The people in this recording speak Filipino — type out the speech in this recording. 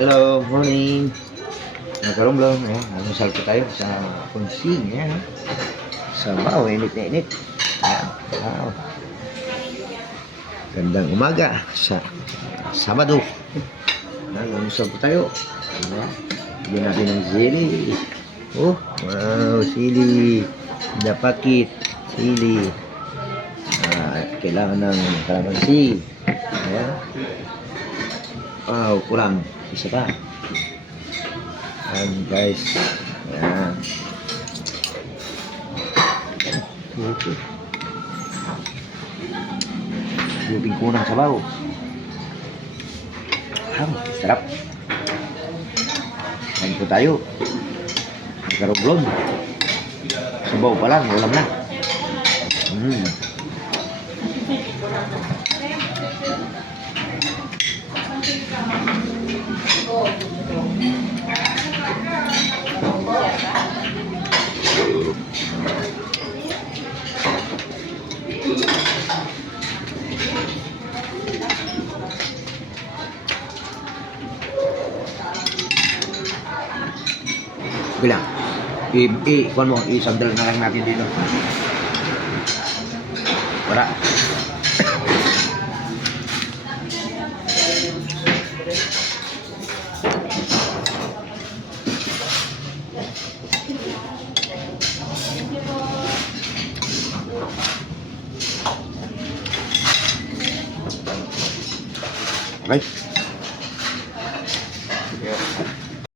Hello, morning. Nagkarumblong, almusal po tayo sa konsing. Ayan, sabaw, init na init. Ayan, wow. Gandang umaga sa Sabado. Almusal po tayo. Ayan, bigyan natin ng sili. Oh, wow, sili. Dapakit, sili. Kailangan ng kalamansi. Ayan. Wow, kulang. Isa pa. Ayan guys. Ayan. Okay. Luping kunang sabaw. Sarap. Kain po tayo. Karoblog. Sabaw pa lang, ulam na. Bilang. Kuan mo, isandal na lang natin dito. Wala. Okay.